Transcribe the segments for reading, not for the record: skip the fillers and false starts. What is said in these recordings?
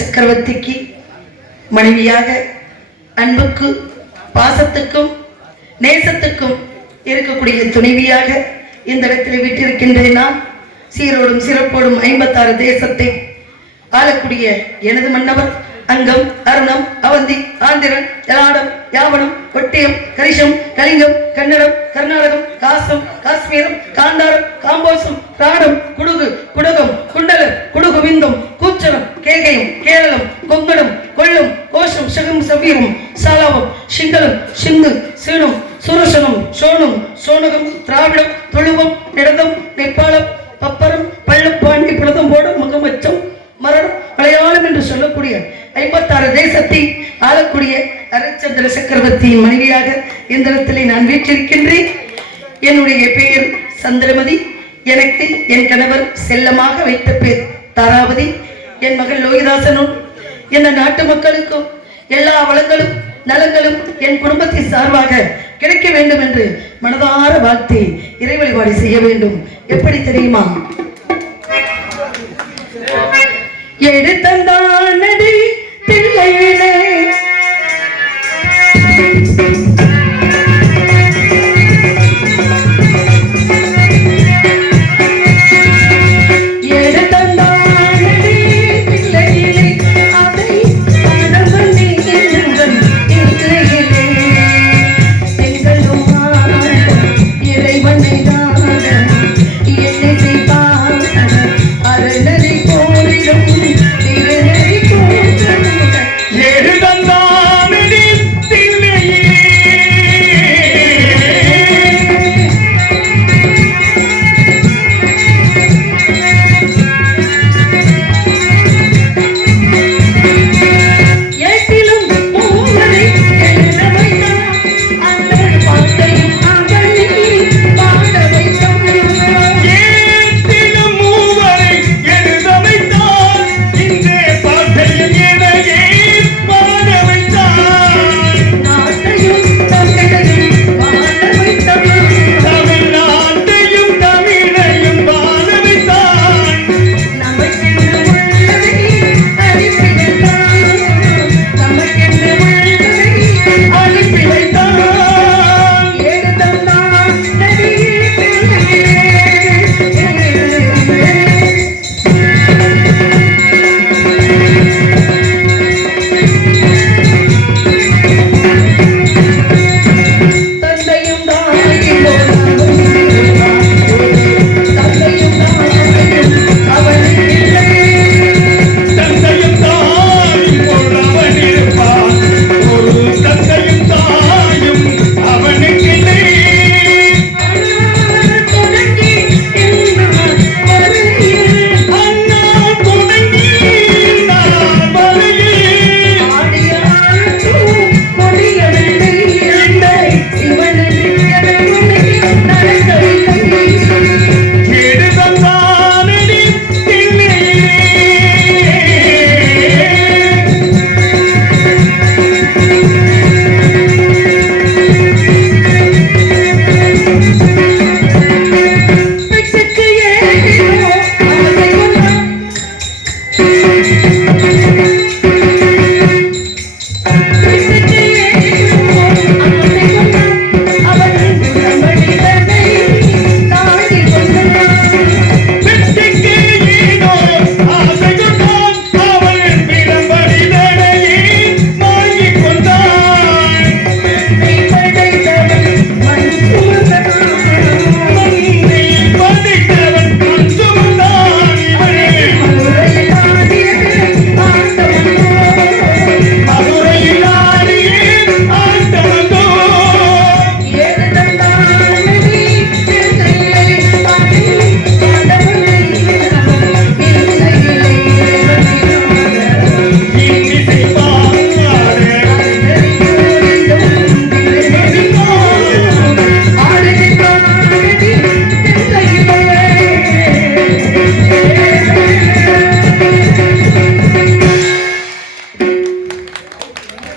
சக்கரவர்த்திக்கு மனைவியாக அன்புக்கு பாசத்துக்கும் நேசத்துக்கும் இருக்கக்கூடிய துணைவியாக இந்த இடத்தில் விட்டிருக்கின்றேன். நான் சீரோடும் சிறப்போடும் 56 தேசத்தை ஆளக்கூடிய எனது மன்னவர் அங்கம், அருணம், அவந்தி, ஆந்திரன், ஜலாடம், யாவனம், ஒட்டியம், கரிசம், கலிங்கம், கன்னடம், கர்நாடகம், காசம், காஷ்மீரம், காந்தாரம், காம்போசம், ராடம், குடுகு, குடகம், குண்டலம், குடுகுவிந்தம், கூச்சலம், கேகயம், கேரளம், கொங்கடம், கொல்லம், கோஷம், சகம், சவீரம், சாலாவம், சிங்களம், சிந்து, சீனம், சுரசனம், சோனம், சோனகம், திராவிடம், துளுவம், நிடதம், நேபாளம், பப்பரம், பள்ளப்பாண்டி, பிரதம்போடு, முகமச்சம், மரணம், மலையாளம் என்று சொல்லக்கூடிய 56 தேசத்தை ஆளக்கூடிய ஹரிச்சந்திர சக்கரவர்த்தியின் மனைவியாக இந்த இடத்திலே நான் வீற்றிருக்கின்றேன். என்னுடைய பெயர் சந்திரமதி. எனக்கு என் கணவர் செல்லமாக வைத்த பேர் தாராவதி. என் மகள் லோகிதாசனும் என் நாட்டு மக்களுக்கும் எல்லா வளங்களும் நலங்களும் என் குடும்பத்தை சார்பாக கிடைக்க வேண்டும் என்று மனதார வாழ்த்தி இறை வழிபாடு செய்ய வேண்டும். எப்படி தெரியுமா? எடுத்தந்தானடி பிள்ளையிலே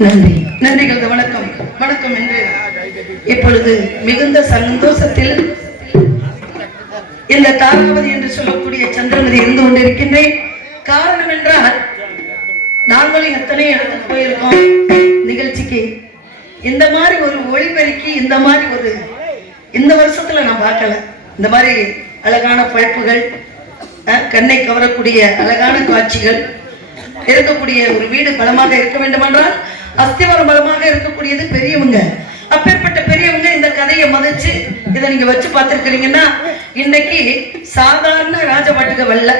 நன்றி நன்றிகள். வணக்கம் வணக்கம் என்று இப்பொழுது மிகுந்த சந்தோஷத்தில் இந்த தாராவதி என்று சொல்லக்கூடிய சந்திரமதி இருந்து கொண்டிருக்கின்றேன். காரணம் என்றால் நாங்களும் எத்தனையோ இடத்துக்கு போயிருக்கோம் நிகழ்ச்சிக்கு. இந்த மாதிரி ஒரு ஒளிபெருக்கி இந்த மாதிரி ஒரு இந்த வருஷத்துல நான் பார்க்கல. இந்த மாதிரி அழகான படைப்புகள், கண்ணை கவரக்கூடிய அழகான காட்சிகள் இருக்கக்கூடிய ஒரு வீடு பலமாக இருக்க வேண்டும் என்றால் அஸ்திவாரம் பலமாக இருக்கக்கூடியது பெரியவங்க. அப்பேற்பட்ட பெரியவங்க இந்த கதையை மதிச்சு இதை நீங்க வச்சு பார்த்திருக்கிறீங்கன்னா இன்னைக்கு சாதாரண ராஜபாட்டுக வல்ல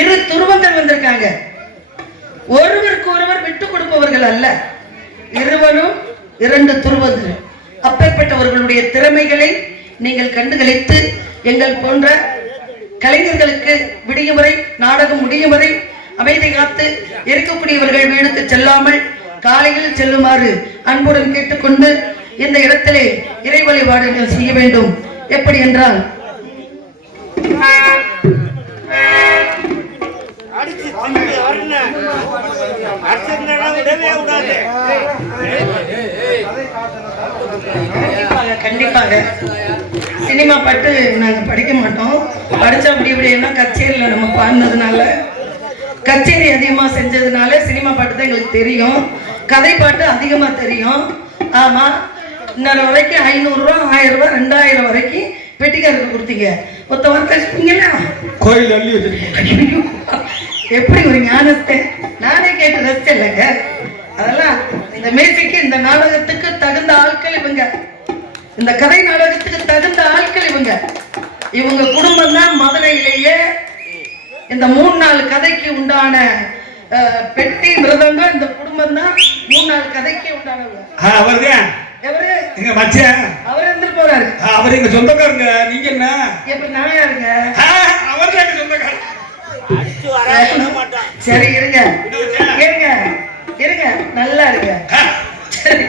இரு துருவங்கள் வந்திருக்காங்க. ஒருவருக்கு ஒருவர் விட்டு கொடுப்பவர்கள் அல்ல, இருவரும் இரண்டு துருவங்கள். அப்பேற்பட்டவர்களுடைய திறமைகளை நீங்கள் கண்டுகளித்து எங்கள் போன்ற கலைஞர்களுக்கு விடியும் வரை, நாடகம் முடியும் வரை அமைதி காத்து இருக்கக்கூடியவர்கள் வீடுக்கு செல்லாமல் காலையில் செல்லுமாறு அன்புடன் கேட்டுக்கொண்டு இந்த இடத்திலே இறை வழிபாடுகள் செய்ய வேண்டும். எப்படி என்றால் கண்டிப்பாக சினிமா பாட்டு நாங்க படிக்க மாட்டோம். படிச்சா அப்படி இப்படின்னா கச்சேரியில நம்ம பாடினதுனால, கச்சேரி அதிகமா செஞ்சதுனால சினிமா பாட்டு தான் எங்களுக்கு தெரியும். கதை பாட்டு அதிகமா தெரியும். ஆமா, இன்னொரு வரைக்கும் 500 ரூபா, 1000 ரூபா, 2000 வரைக்கும் பெட்டிக்காரருக்கு கொடுத்தீங்க. ஒத்த வார்த்தை கோயில் அள்ளி வச்சிருக்கீங்க. எப்படி ஒரு ஞானத்தை நானே கேட்டு ரசிச்சேன் இல்லைங்க. அதெல்லாம் இந்த மேசைக்கு, இந்த நாடகத்துக்கு தகுந்த ஆட்கள் இவங்க. இந்த கதை நாடகத்துக்கு தகுந்த ஆட்கள் இவங்க. இவங்க குடும்பம் தான் மதுரையிலேயே இந்த 3-4 கதைக்கு உண்டான பெட்டி மிருதங்கம். இந்த குடும்பம் தான் 3-4 கதைக்கு உண்டானவங்க. எவரு எங்க மச்சான்? அவர் இருந்துட்டு போறாரு. அவர் எங்க சொந்தக்காரங்க. நீங்க என்ன? எப்ப நான் யாருங்க? அவர் தான் சொந்தக்காரங்க. சரி இருங்க இருங்க இருங்க, நல்லா இருங்க. சரி,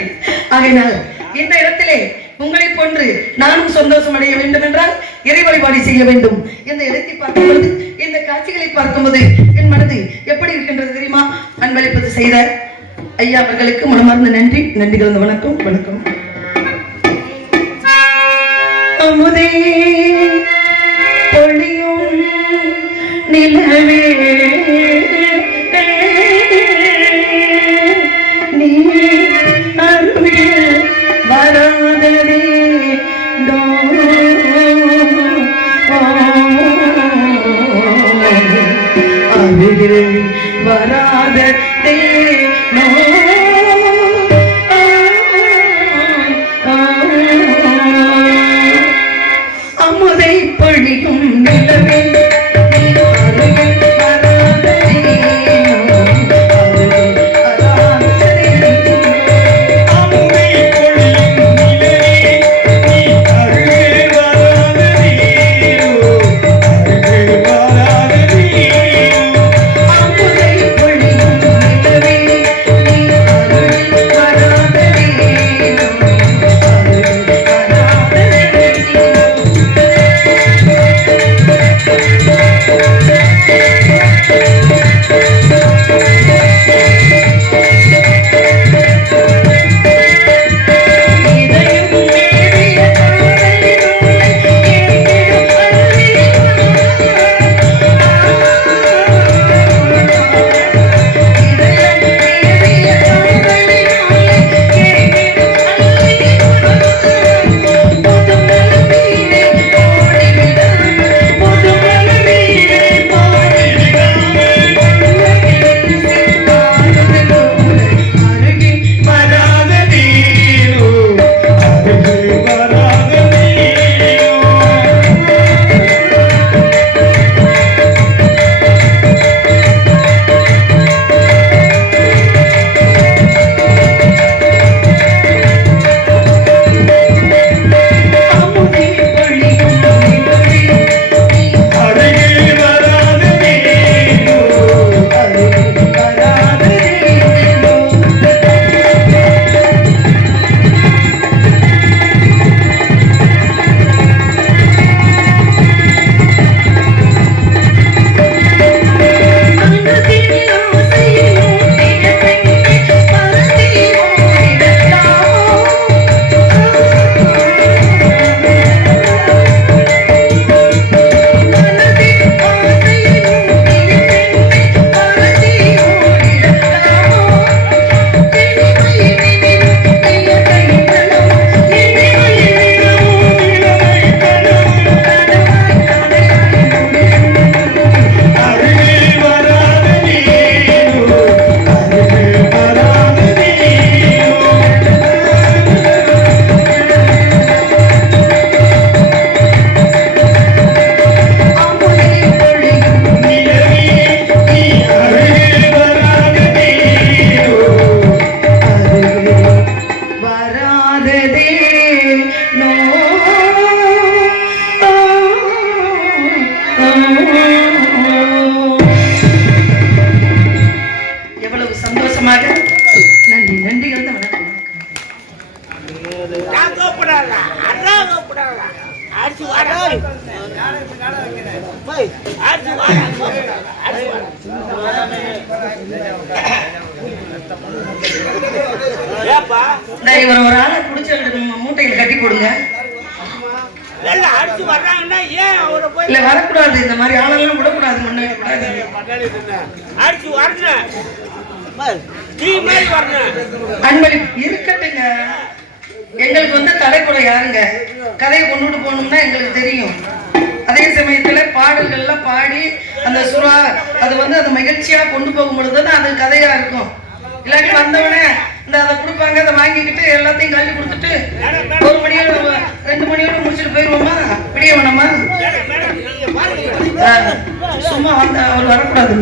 ஆகையினால் இந்த இடத்திலே உங்களை போன்று நானும் சந்தோஷம் அடைய வேண்டும் என்றால் இறை வழிபாடு செய்ய வேண்டும். இந்த இடத்தை பார்க்கும்போது, இந்த காட்சிகளை பார்க்கும்போது என் மனது எப்படி இருக்கின்றது தெரியுமா? அன்பளிப்பது செய்த ஐயா அவர்களுக்கு மனமார்ந்த நன்றி. நன்றி கலந்த வணக்கம். வணக்கம். அமுதே பொழியும் நிலவே நீ அருகில் வராததே அருகில் வராததே அமுதை பொழியும் நிலவே பொழியும் வணக்கம் இவர் ஒரு ஆளை புடிச்சு மூட்டையில கட்டி போடுங்க. இல்ல வரக்கூடாது, இந்த மாதிரி ஆளெல்லாம் விடக்கூடாது. அன்பளிப்பு இருக்கட்டுங்க. எங்களுக்கு வந்து தலைக்குறை யாருங்க? கதையை கொண்டுட்டு போகணும்னா எங்களுக்கு தெரியும். அதே சமயத்துல பாடல்கள்லாம் பாடி அந்த சுறா அது வந்து அந்த மகிழ்ச்சியா கொண்டு போகும் பொழுதுதான் அது கதையா இருக்கும். இல்லாட்டி வந்தவனே இந்த அதை கொடுப்பாங்க, அதை வாங்கிக்கிட்டு எல்லாத்தையும் கல்வி கொடுத்துட்டு 1 மணியோட 2 மணியோட முடிச்சுட்டு போயிருவோமா? விடிய வேணாமா? சும்மா வந்த அவர் வரக்கூடாது.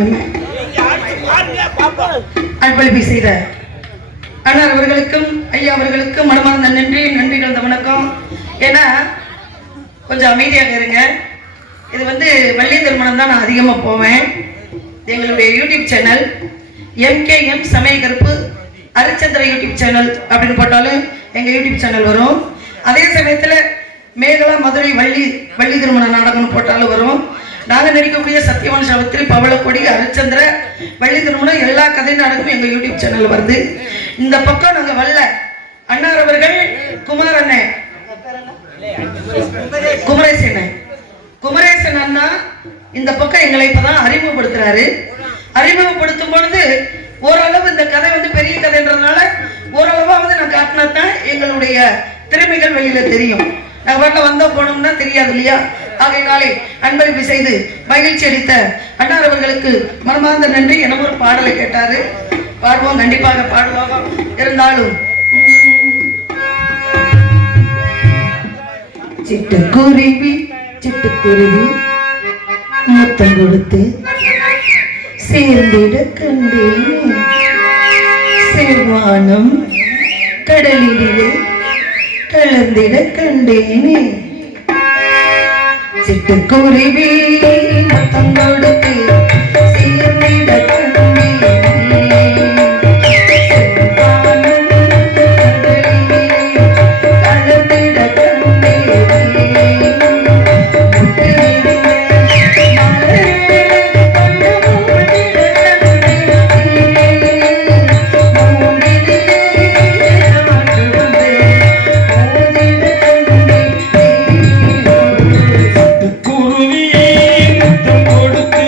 அன்பளிப்பு செய்த அண்ணார் அவர்களுக்கும் ஐயா அவர்களுக்கும் மனமார்ந்த நன்றிகள் வணக்கம். ஏன்னா கொஞ்சம் அமைதியாக இருங்க. இது வந்து வள்ளி திருமணம் தான் நான் அதிகமாக போவேன். எங்களுடைய YouTube channel MKM Samayakaruppu Harichandra YouTube channel அப்படின்னு போட்டாலும் எங்கள் யூடியூப் சேனல் வரும். அதே சமயத்தில் மேகலா மதுரை வள்ளி திருமண நாடகம்னு போட்டாலும் வரும். நாங்கள் நடிக்கக்கூடிய சத்தியவான் சாவித்திரி பவளக்கொடி ஹரிச்சந்திர வள்ளி திருமணம் எல்லா கதை நாடகமும் எங்கள் யூடியூப் சேனல் வருது. இந்த பக்கம் நாங்கள் வரல. அண்ணார் அவர்கள் குமரேசன் அண்ணா இந்த பக்கம் எங்களை இப்பதான் அறிமுகப்படுத்துறாரு. அறிமுகப்படுத்தும் பொழுது ஓரளவு இந்த கதை வந்து பெரிய கதைன்றதுனால ஓரளவாவது நான் காட்டினாதான் எங்களுடைய திறமைகள் வெளியில தெரியும். நாங்கள் வீட்டில் வந்தா போனோம்னா தெரியாது இல்லையா? ஆகையினாலே அன்பளிப்பு செய்து மகிழ்ச்சி அளித்த அண்ணார் அவர்களுக்கு மனமார்ந்த நன்றி. எனக்கு ஒரு பாடலை கேட்டாரு, பாடுவோம், கண்டிப்பாக பாடுவோம். இருந்தாலும் சிட்டுக்குருவி முத்தம் கொடுத்து சேர்ந்திட கண்டேன், செவ்வானம் கடலிலே கலந்திட கண்டேனே. சிட்டுக்குருவி முத்தம் கொடுத்து சேர்ந்திட கண்டேனே, குருவி முத்தம் கொடுத்து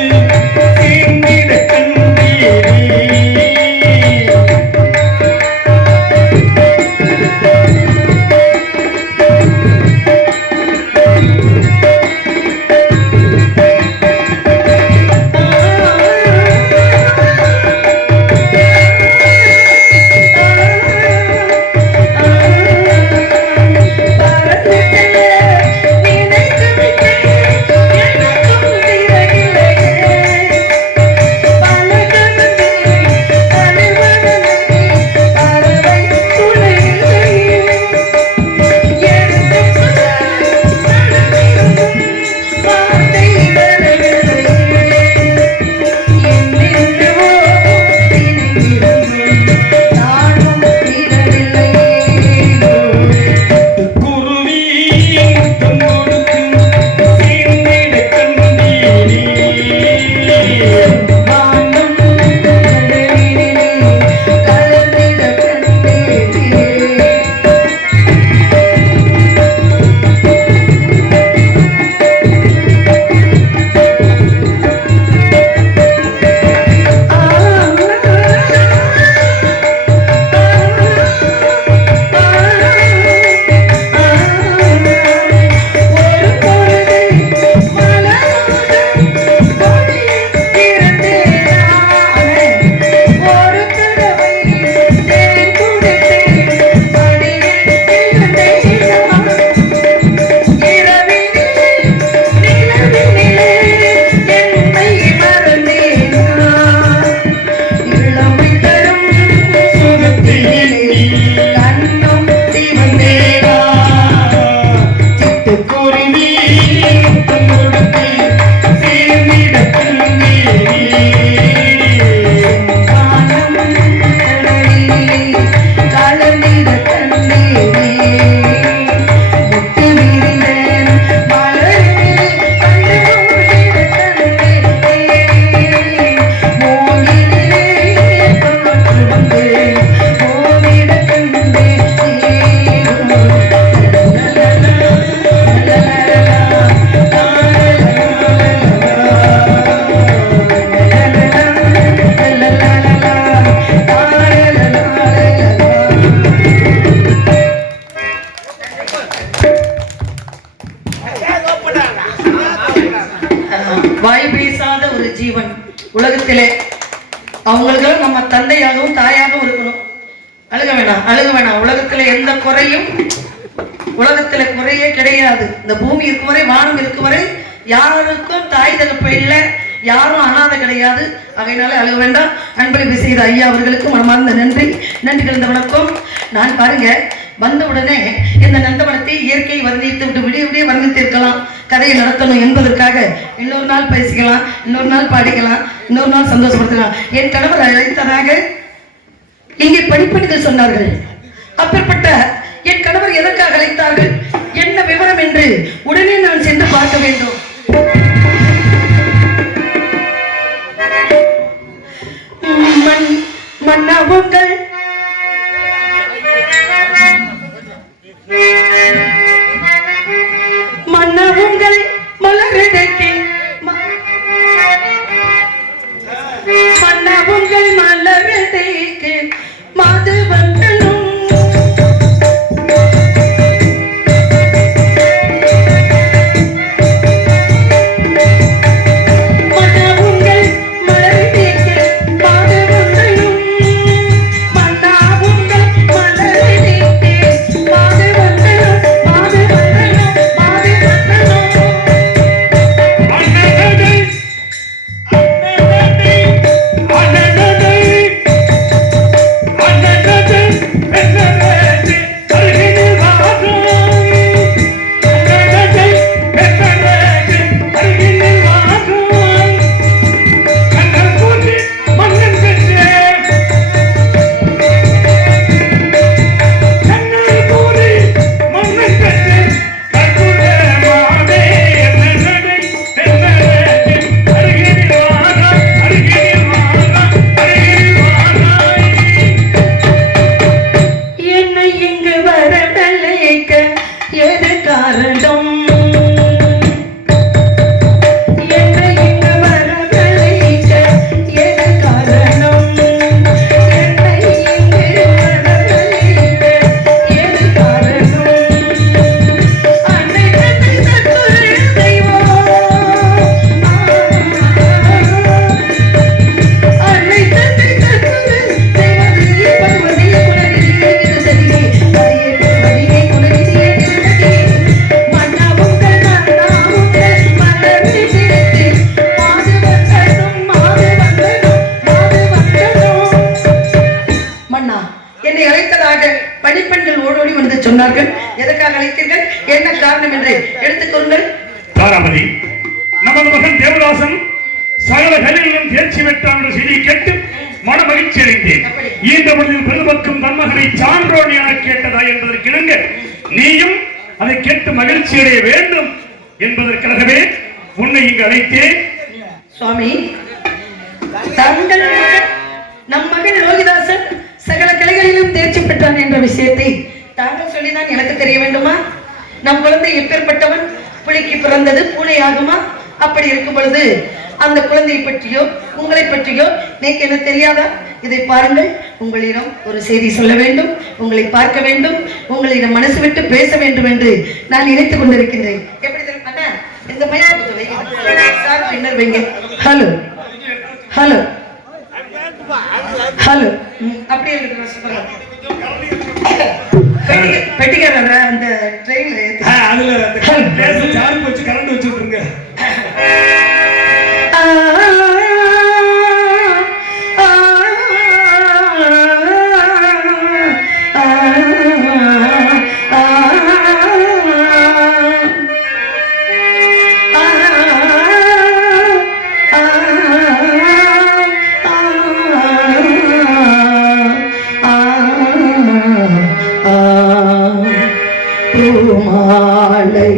அழுக வேணாம். உலகத்துல எந்த குறையும், உலகத்துல குறையே கிடையாது. இந்த பூமி இருக்கும் வரை, வானம் இருக்கும் வரை யாருக்கும் தாய் தகப்ப இல்லை, யாரும் அனாதை கிடையாது. அகையினால அழுக வேண்டாம். அன்பளிப்பு செய்த ஐயா அவர்களுக்கு மனமார்ந்த நன்றி. நன்றி கலந்த வணக்கம். நான் பாருங்க வந்த உடனே இந்த நந்தவனத்தை இயற்கையை வர்ணித்து விட்டு விடிய விடிய வர்ணித்து இருக்கலாம், கதையை நடத்தணும் என்பதற்காக இன்னொரு நாள் பேசிக்கலாம், இன்னொரு நாள் பாடிக்கலாம், இன்னொரு நாள் சந்தோஷப்படுத்தலாம். என் கணவர் அழைத்ததாக இங்கே படிப்பணிகள் சொன்னார்கள். அப்பேற்பட்ட என் கணவர் எதற்காக அழைத்தார்கள், என்ன விவரம் என்று உடனே நான் சென்று பார்க்க வேண்டும். மன்னவுங்கள் மன்னவுங்கள் மலரடைக்கு மன்னவுங்கள் மலரடைக்கு மாதவங்களும் சொன்னார்கள். எதற்காக அழைத்தீர்கள், என்ன காரணம் என்று எடுத்துக்கொள்ளுங்கள். தாராமதி, நமது மகன் தேவதாசன் சகல கலையிலும் தேர்ச்சி பெற்றான் என்ற செய்தியை கேட்டு மன மகிழ்ச்சி அடைந்தேன். இந்த பொழுதில் பெருமக்கும் தன்மகனை சான்றோன் என கேட்டதா என்பதற்கு இணங்க நீயும் அதை கேட்டு மகிழ்ச்சி அடைய வேண்டும் என்பதற்காகவே உன்னை இங்கு அழைத்தேன். சுவாமி, தங்கள் நம் மகன் லோகிதாசன் சகல கலைகளிலும் தேர்ச்சி பெற்றான் என்ற விஷயத்தை தாங்கள் சொல்லிதான் எனக்கு தெரிய வேண்டுமா? நம் குழந்தை எப்பேற்பட்டவன், புலிக்கு பிறந்தது பூனை ஆகுமா? அப்படி இருக்கும் பொழுது அந்த குழந்தையை பற்றியோ உங்களை பற்றியோ எனக்கு என்ன தெரியாதா? இதை பாருங்கள், உங்களிடம் ஒரு செய்தி சொல்ல வேண்டும், உங்களை பார்க்க வேண்டும், உங்களிடம் மனசு விட்டு பேச வேண்டும் என்று நான் நினைத்துக் கொண்டிருக்கின்றேன். எப்படி தெரியும் அண்ணா, இந்த மையம் சார் பின்னர் வைங்க. ஹலோ ஹலோ ஹலோ, அப்படியே பெட்டிக்கார அந்த ட்ரெயின்ல அதுல சார்ஜ் வச்சு கரண்ட் வச்சு விட்டுருங்க. மாலை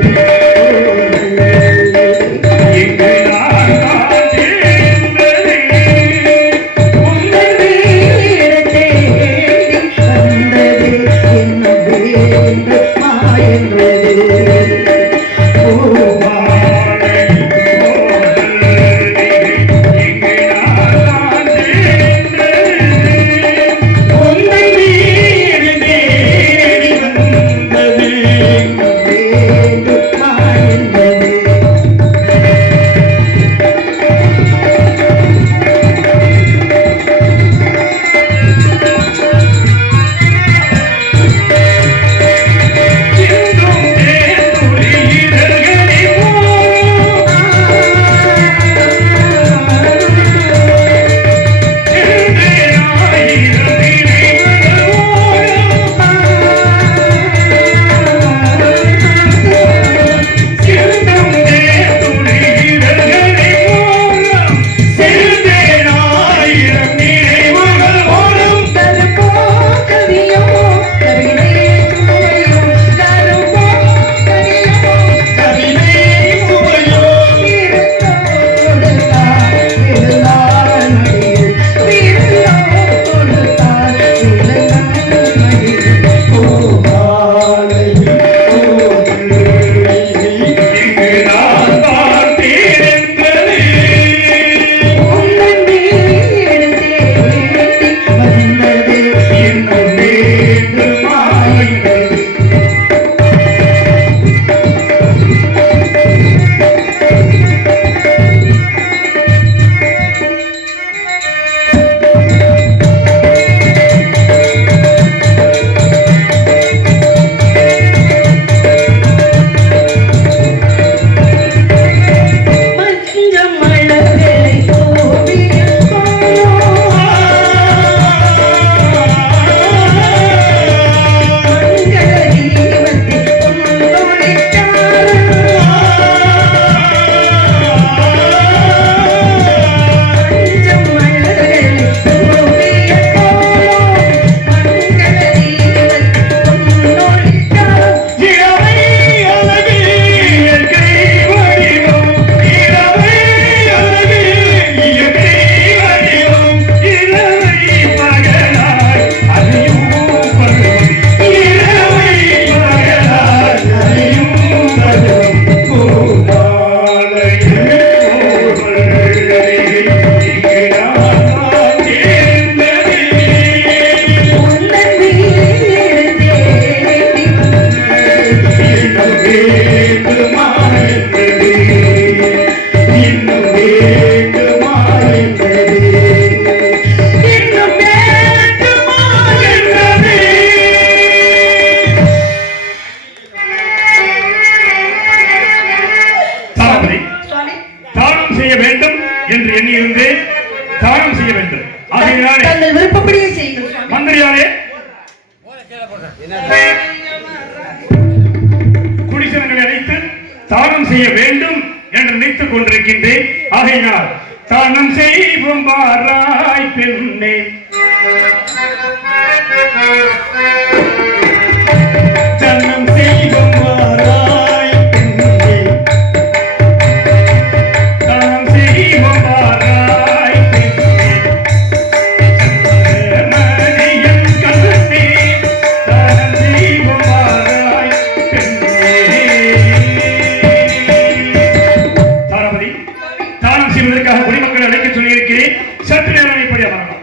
குடிசனங்களை அழைத்து தானம் செய்ய வேண்டும் என்று நினைத்துக் கொண்டிருக்கின்றேன். ஆகையினால் தானம் செய்வோம் வாராய் பெண்ணே, தானம் செய்வோம் வாராய் பெண்ணே, தானம் செய்வோம் வாராய் பெண்ணே, மதியம் கண்ணே, தானம் செய்வோம் வாராய் பெண்ணே. தாராபதி, தானம் செய்வதற்காக குடிமக்களை அழைக்க சொல்லியிருக்கிறேன். சற்று நேரம் இப்படி அமரலாம்.